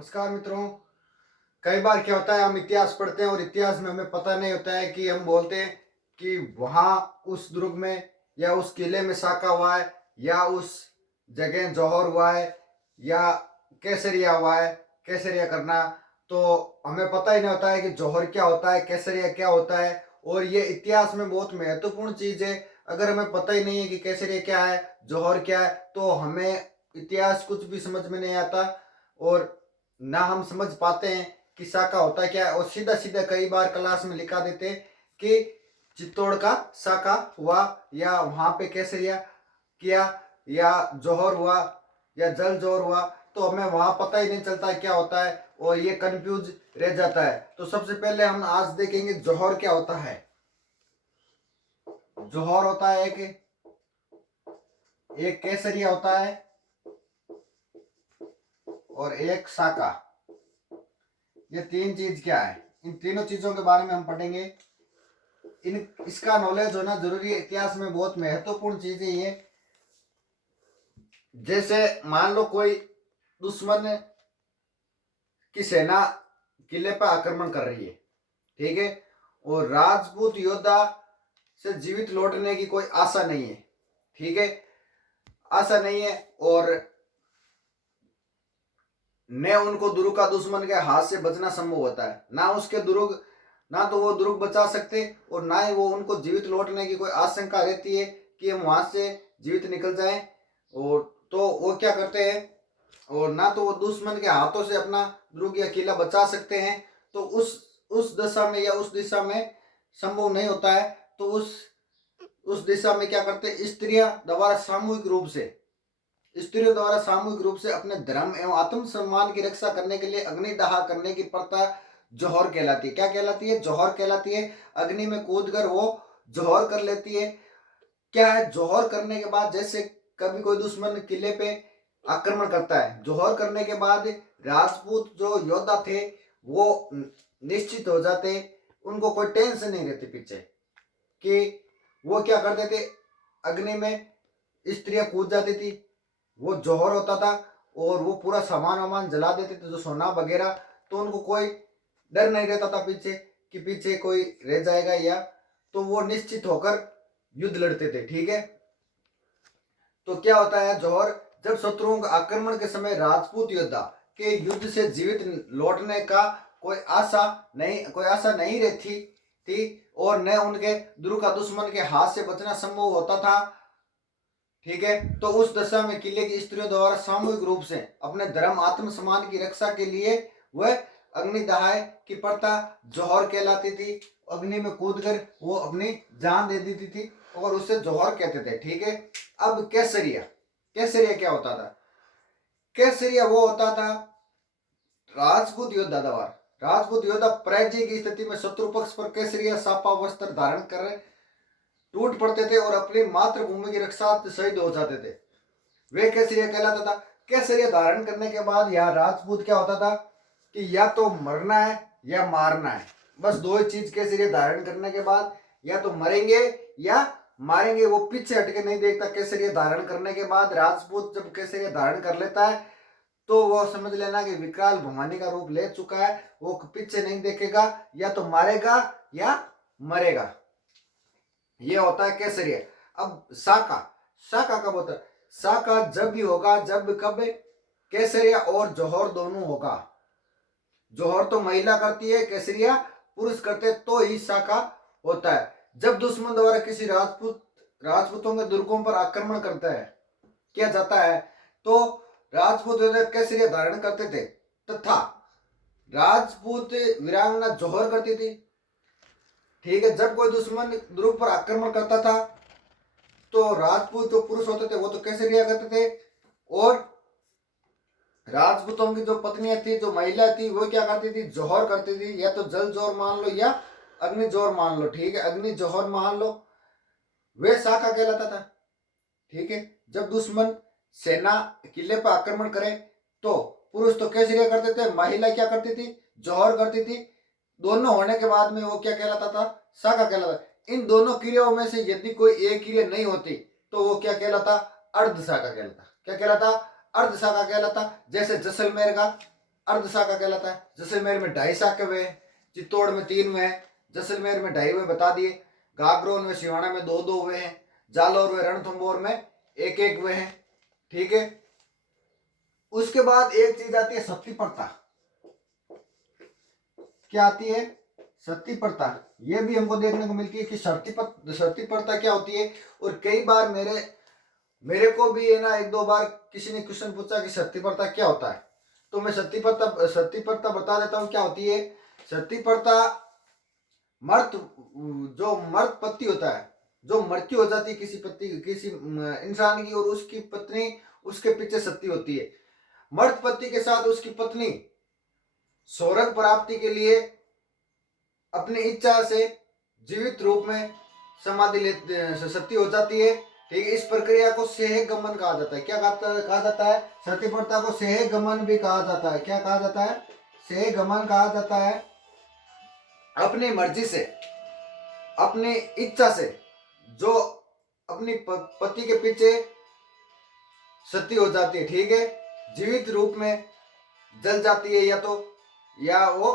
नमस्कार मित्रों। कई बार क्या होता है, हम इतिहास पढ़ते हैं और इतिहास में हमें पता नहीं होता है कि हम बोलते हैं कि वहाँ उस दुर्ग में या उस किले में साका हुआ है या उस जगह जौहर हुआ है या केसरिया हुआ है। केसरिया करना तो हमें पता ही नहीं होता है कि जौहर क्या होता है, केसरिया क्या होता है। और ये इतिहास में बहुत महत्वपूर्ण चीज़ है। अगर हमें पता ही नहीं है कि केसरिया क्या है, जौहर क्या है, तो हमें इतिहास कुछ भी समझ में नहीं आता और ना हम समझ पाते हैं कि साका होता क्या है। और सीधा सीधा कई बार क्लास में लिखा देते हैं कि चित्तौड़ का साका हुआ या वहां पे केसरिया किया या जौहर हुआ या जल जौहर हुआ, तो हमें वहां पता ही नहीं चलता क्या होता है और ये कंफ्यूज रह जाता है। तो सबसे पहले हम आज देखेंगे जौहर क्या होता है। जौहर होता है एक केसरिया होता है और एक साका। ये तीन चीज क्या है, इन तीनों चीजों के बारे में हम पढ़ेंगे। इसका नॉलेज होना जरूरी है, इतिहास में बहुत महत्वपूर्ण चीज है ये। जैसे मान लो कोई दुश्मन की सेना किले पर आक्रमण कर रही है, ठीक है, और राजपूत योद्धा से जीवित लौटने की कोई आशा नहीं है, ठीक है, आशा नहीं है। और न उनको दुर्ग का दुश्मन के हाथ से बचना संभव होता है, ना तो वो दुर्ग बचा सकते और ना ही वो उनको जीवित लौटने की कोई आशंका रहती है कि हम वहां से जीवित निकल जाएं। और तो वो क्या करते हैं, और ना तो वो दुश्मन के हाथों से अपना दुर्ग या किला बचा सकते हैं। तो उस दशा में या उस दिशा में संभव नहीं होता है। तो उस दिशा में क्या करते हैं, स्त्रियों द्वारा सामूहिक रूप से अपने धर्म एवं आत्म सम्मान की रक्षा करने के लिए अग्निदाह करने की प्रथा जौहर कहलाती है। क्या कहलाती है? जौहर कहलाती है। अग्नि में कूदकर वो जौहर कर लेती है। क्या है, जौहर करने के बाद जैसे कभी कोई दुश्मन किले पे आक्रमण करता है, जौहर करने के बाद राजपूत जो योद्धा थे वो निश्चित हो जाते, उनको कोई टेंशन नहीं रहती पीछे कि वो क्या करते थे, अग्नि में स्त्रियां कूद जाती थी, वो जौहर होता था और वो पूरा सामान वामान जला देते थे जो सोना वगैरह। तो उनको कोई डर नहीं रहता था पीछे कि पीछे कोई रह जाएगा या, तो वो निश्चित होकर युद्ध लड़ते थे, ठीक है। तो क्या होता है, जौहर जब शत्रुओं के आक्रमण के समय राजपूत योद्धा के युद्ध से जीवित लौटने का कोई आशा नहीं रहती थी और न उनके दुर्ग का दुश्मन के हाथ से बचना संभव होता था, ठीक है। तो उस दशा में किले की स्त्रियों द्वारा सामूहिक रूप से अपने धर्म आत्म सम्मान की रक्षा के लिए वह अग्निदाह की प्रथा जौहर कहलाती थी। अग्नि में कूदकर वो अपनी जान दे देती थी और उसे जौहर कहते थे, ठीक है। अब केसरिया क्या होता था? केसरिया वो होता था राजपूत योद्धा पराजय की स्थिति में शत्रु पक्ष पर केसरिया सापा वस्त्र धारण कर टूट पड़ते थे और अपनी मातृभूमि की रक्षा शहीद हो जाते थे, वे केसरिया कहलाता था। केसरिया धारण करने के बाद यहाँ राजपूत क्या होता था कि या तो मरना है या मारना है, बस दो ही चीज केसरिया धारण करने के बाद, या तो मरेंगे या मारेंगे। वो पीछे हटके नहीं देखता। केसरिया धारण करने के बाद राजपूत जब केसरिया धारण कर लेता है तो वो समझ लेना कि विकराल भवानी का रूप ले चुका है। वो पीछे नहीं देखेगा, या तो मारेगा या मरेगा। ये होता है केसरिया। अब साका कब होता है? साका जब भी होगा जब कब केसरिया और जौहर दोनों होगा। जौहर तो महिला करती है, केसरिया पुरुष करते, तो ही साका होता है। जब दुश्मन द्वारा किसी राजपूतों के दुर्गों पर आक्रमण किया जाता है तो राजपूत केसरिया धारण करते थे तथा राजपूत वीरांगना जौहर करती थी, ठीक है। जब कोई दुश्मन दुर्ग पर आक्रमण करता था तो राजपूत जो पुरुष होते थे वो तो केसरिया करते थे और राजपूतों की जो पत्नियां थी, जो महिला थी, वो क्या करती थी, जौहर करती थी। या तो जल जौहर मान लो या अग्नि जौहर मान लो, ठीक है, अग्नि जौहर मान लो, वे साका कहलाता था, ठीक है। जब दुश्मन सेना किले पर आक्रमण करे तो पुरुष तो केसरिया करते थे, महिला क्या करती थी, जौहर करती थी। दोनों होने के बाद में वो क्या कहलाता था, साका कहलाता। इन दोनों क्रियाओं में से यदि कोई एक क्रिया नहीं होती तो वो क्या कहलाता, अर्ध साका कहलाता। क्या कहलाता? अर्ध साका कहलाता। जैसे जैसलमेर का अर्ध शाखा कहलाता है। जैसलमेर में 2.5 शाखा हुए हैं, चित्तौड़ में 3 हुए हैं, जैसलमेर में 2.5 हुए बता दिए, गागरोन में सिवाना में 2-2 हुए हैं, जालौर व रणथंभौर में 1-1 हुए हैं। ठीक है। उसके बाद एक चीज आती है सत्ती प्रथा। क्या आती है? सत्ती प्रथा। ये भी हमको देखने को मिलती है कि सत्ती प्रथा क्या होती है। और कई बार मेरे को भी है ना, 1-2 बार किसी ने क्वेश्चन पूछा कि सत्ती प्रथा क्या होता है, तो मैं सत्ती प्रथा बता देता हूँ क्या होती है। सत्ती प्रथा मर्द, जो मर्द पति होता है, जो मृत्यु हो जाती है किसी इंसान की, और उसकी पत्नी उसके पीछे सत्ती होती है। मर्द पति के साथ उसकी पत्नी स्वर्ग प्राप्ति के लिए अपनी इच्छा से जीवित रूप में सती हो जाती है। ठीक है। इस प्रक्रिया को सेह गमन कहा जाता है। क्या कहा जाता है? सती प्रथा को सेह गमन भी कहा जाता है। क्या कहा जाता है? सेह गमन कहा जाता है। अपनी मर्जी से, अपनी इच्छा से जो अपनी पति के पीछे सती हो जाती है, ठीक है, जीवित रूप में जल जाती है, या वो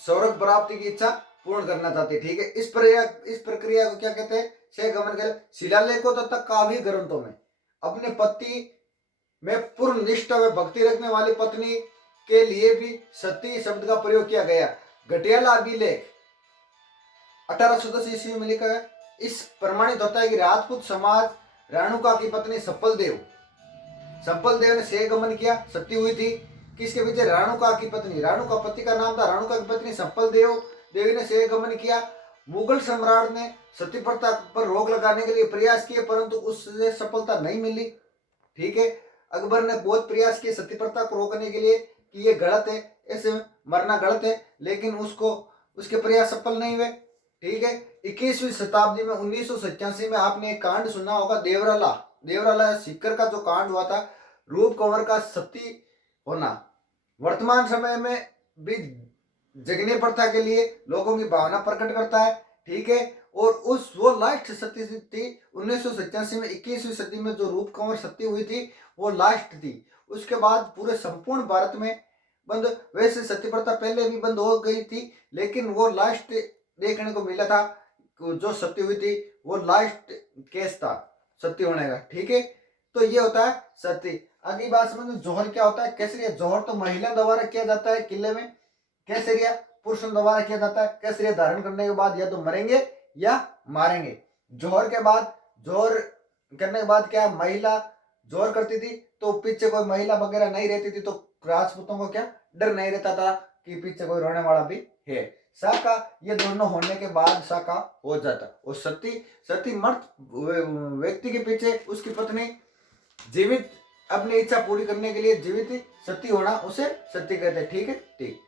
स्वर्ग प्राप्ति की इच्छा पूर्ण करना चाहती है। ठीक है। इस प्रक्रिया को क्या कहते हैं? सेह गमन कहते हैं। शिलालेखों तथा काव्य ग्रंथों में अपने पति में पूर्ण निष्ठा व भक्ति रखने वाली पत्नी के लिए भी सती शब्द का प्रयोग किया गया। घटियाला अभिलेख 1810 ईस्वी में लिखा है। इस प्रमाणित होता है कि राजपूत समाज रेणुका की पत्नी सफल देव ने सेह गमन किया, सती हुई थी। किसके पीछे? रेणुका की पत्नी। रेणुका पति का नाम था, रेणुका की पत्नी सफल देवी ने सेह गमन किया। मुगल सम्राट ने सती प्रथा पर रोक लगाने के लिए प्रयास किए, परंतु उससे सफलता नहीं मिली। ठीक है। अकबर ने बहुत प्रयास किए सती प्रथा को रोकने के लिए कि ये गलत है, ऐसे मरना गलत है, लेकिन उसके प्रयास सफल नहीं हुए। ठीक है। 21वीं शताब्दी में 1987 में आपने एक कांड सुना होगा, देवराला सीकर का जो कांड हुआ था, रूप कंवर का सती होना। वर्तमान समय में भी जगने प्रथा के लिए लोगों की भावना प्रकट करता है। ठीक है। और वो लास्ट सती थी 1987 में, 21वीं सदी में जो रूप कंवर सती हुई थी वो लास्ट थी। उसके बाद पूरे संपूर्ण भारत में बंद। वैसे सती प्रथा पहले भी बंद हो गई थी, लेकिन वो लास्ट देखने को मिला था, जो सती हुई थी वो लास्ट केस था सती होने का। ठीक है। तो ये होता है सती। अगली बात समझ, जोहर क्या होता है? केसरिया। जोहर तो महिला द्वारा किया जाता है किले में, केसरिया पुरुषों द्वारा किया जाता है। केसरिया धारण करने के बाद या तो मरेंगे या मारेंगे। जोहर करने के बाद क्या, महिला जोहर करती थी तो पीछे कोई महिला वगैरह नहीं रहती थी, तो राजपूतों को क्या डर नहीं रहता था कि पीछे कोई रोने वाला भी है। शाखा, ये दोनों होने के बाद शाखा हो जाता। और सती मर्द व्यक्ति के पीछे उसकी पत्नी जीवित अपनी इच्छा पूरी करने के लिए जीवित सती होना, उसे सती कहते हैं। ठीक है। ठीक।